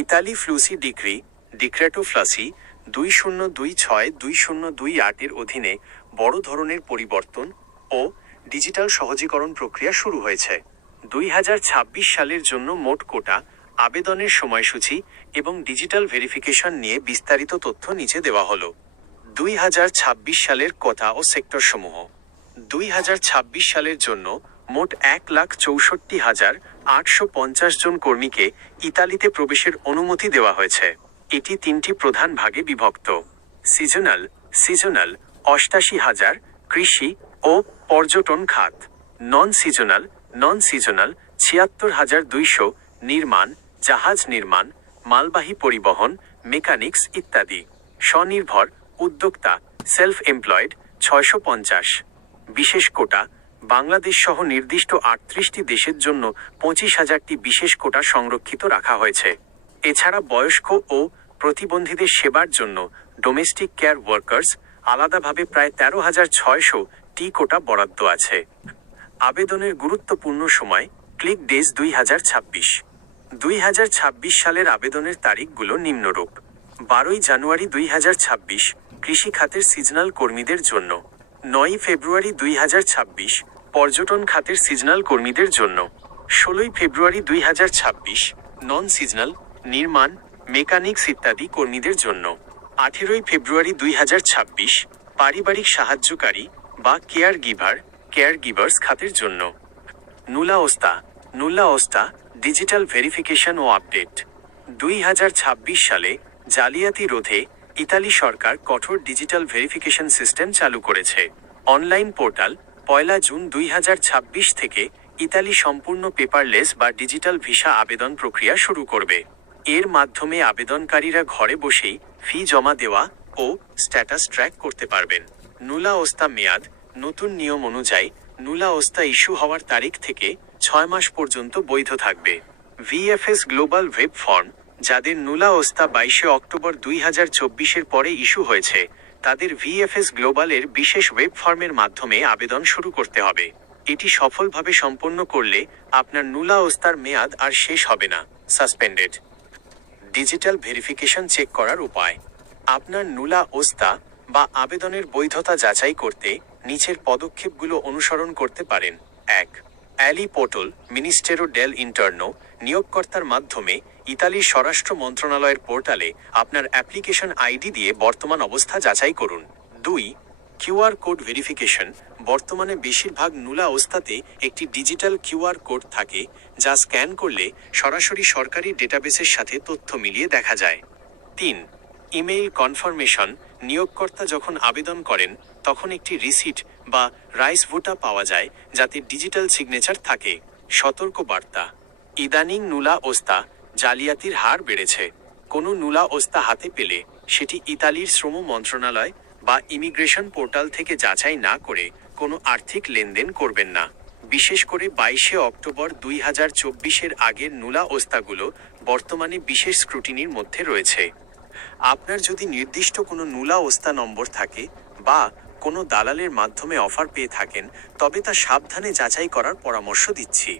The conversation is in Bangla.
ইতালি ফ্লুসি ডিক্রি ডিক্রেটো ফ্লাসি 2026-2028 এর অধীনে বড় ধরনের পরিবর্তন ও ডিজিটাল সহজীকরণ প্রক্রিয়া শুরু হয়েছে। 2026 সালের জন্য মোট কোটা, আবেদনের সময়সূচি এবং ডিজিটাল ভেরিফিকেশন নিয়ে বিস্তারিত তথ্য নিচে দেওয়া হলো। 2026 সালের কোটা ও সেক্টরসমূহ। 2026 সালের জন্য মোট 1,64,850 জন কর্মীকে ইতালিতে প্রবেশের অনুমতি দেওয়া হয়েছে। এটি 3টি প্রধান ভাগে বিভক্ত। সিজনাল 88,000 কৃষি ও পর্যটন খাত। নন সিজনাল 76,200 নির্মাণ, জাহাজ নির্মাণ, মালবাহী পরিবহন, মেকানিক্স ইত্যাদি। স্বনির্ভর উদ্যোক্তা সেলফ এমপ্লয়েড 650। বিশেষ কোটা বাংলাদেশ সহ নির্দিষ্ট 38টি দেশের জন্য 25,000টি বিশেষ কোটা সংরক্ষিত রাখা হয়েছে। এছাড়া বয়স্ক ও প্রতিবন্ধীদের সেবার জন্য ডোমেস্টিক কেয়ার ওয়ার্কার্স আলাদাভাবে প্রায় 13,600টি কোটা বরাদ্দ আছে। আবেদনের গুরুত্বপূর্ণ সময় ক্লিক ডেজ 2026 সালের আবেদনের তারিখগুলো নিম্নরূপ। 12 জানুয়ারি 2026 কৃষি খাতের সিজনাল কর্মীদের জন্য। 9 ফেব্রুয়ারি 2026 পর্যটন খাতের সিজনাল কর্মীদের জন্য। 16 ফেব্রুয়ারি 2026 নন সিজনাল, নির্মাণ, মেকানিক্স ইত্যাদি কর্মীদের জন্য। 18 ফেব্রুয়ারি 2026 পারিবারিক সাহায্যকারী বা কেয়ার গিভার্স খাতের জন্য। নুলা ওস্তা ডিজিটাল ভেরিফিকেশন ও আপডেট। 2026 সালে জালিয়াতি রোধে ইতালি সরকার কঠোর ডিজিটাল ভেরিফিকেশন সিস্টেম চালু করেছে। অনলাইন পোর্টাল 1 জুন 2026 থেকে ইতালি সম্পূর্ণ পেপারলেস বা ডিজিটাল ভিসা আবেদন প্রক্রিয়া শুরু করবে। এর মাধ্যমে আবেদনকারীরা ঘরে বসেই ফি জমা দেওয়া ও স্ট্যাটাস ট্র্যাক করতে পারবেন। নুলা ওস্তা মেয়াদ। নতুন নিয়ম অনুযায়ী নুলা ওস্তা ইস্যু হওয়ার তারিখ থেকে 6 মাস পর্যন্ত বৈধ থাকবে। VFS global web form. যাদের নুলা ওস্তা 22 অক্টোবর 2024 পরে ইস্যু হয়েছে তাদের ভিএফএস গ্লোবালের বিশেষ ওয়েব ফর্মের মাধ্যমে আবেদন শুরু করতে হবে। এটি সফলভাবে সম্পন্ন করলে আপনার নুলা ওস্তার মেয়াদ আর শেষ হবে না, সাসপেন্ডেড। ডিজিটাল ভেরিফিকেশন চেক করার উপায়। আপনার নুলা ওস্তা বা আবেদনের বৈধতা যাচাই করতে নিচের পদক্ষেপগুলো অনুসরণ করতে পারেন। 1. অ্যালি পোর্টাল মিনিস্টেরো ডেল ইন্টারনো। নিয়োগকর্তার মাধ্যমে ইতালির স্বরাষ্ট্র মন্ত্রণালয়ের পোর্টালে আপনার অ্যাপ্লিকেশন আইডি দিয়ে বর্তমান অবস্থা যাচাই করুন। 2. QR code verification. বর্তমানে বেশিরভাগ নুলা ওস্তাতে একটি ডিজিটাল কিউআর কোড থাকে যা স্ক্যান করলে সরাসরি সরকারি ডেটাবেসের সাথে তথ্য মিলিয়ে দেখা যায়। 3. Email confirmation. নিয়োগকর্তা যখন আবেদন করেন তখন একটি রিসিট বা রাইস ভোটা পাওয়া যায় যাতে ডিজিটাল সিগনেচার থাকে। সতর্ক বার্তা। ইদানিং নুলা ওস্তা জালিয়াতির হার বেড়েছে। কোনো নুলা ওস্তা হাতে পেলে সেটি ইতালির শ্রম মন্ত্রণালয় বা ইমিগ্রেশন পোর্টাল থেকে যাচাই না করে কোনো আর্থিক লেনদেন করবেন না। বিশেষ করে 22 অক্টোবর 2024 আগের নুলা ওস্তাগুলো বর্তমানে বিশেষ স্ক্রুটিনির মধ্যে রয়েছে। আপনার যদি নির্দিষ্ট কোনো নুলা ওস্তা নম্বর থাকে বা কোনো দালালের মাধ্যমে অফার পেয়ে থাকেন তবে তা সাবধানে যাচাই করার পরামর্শ দিচ্ছি।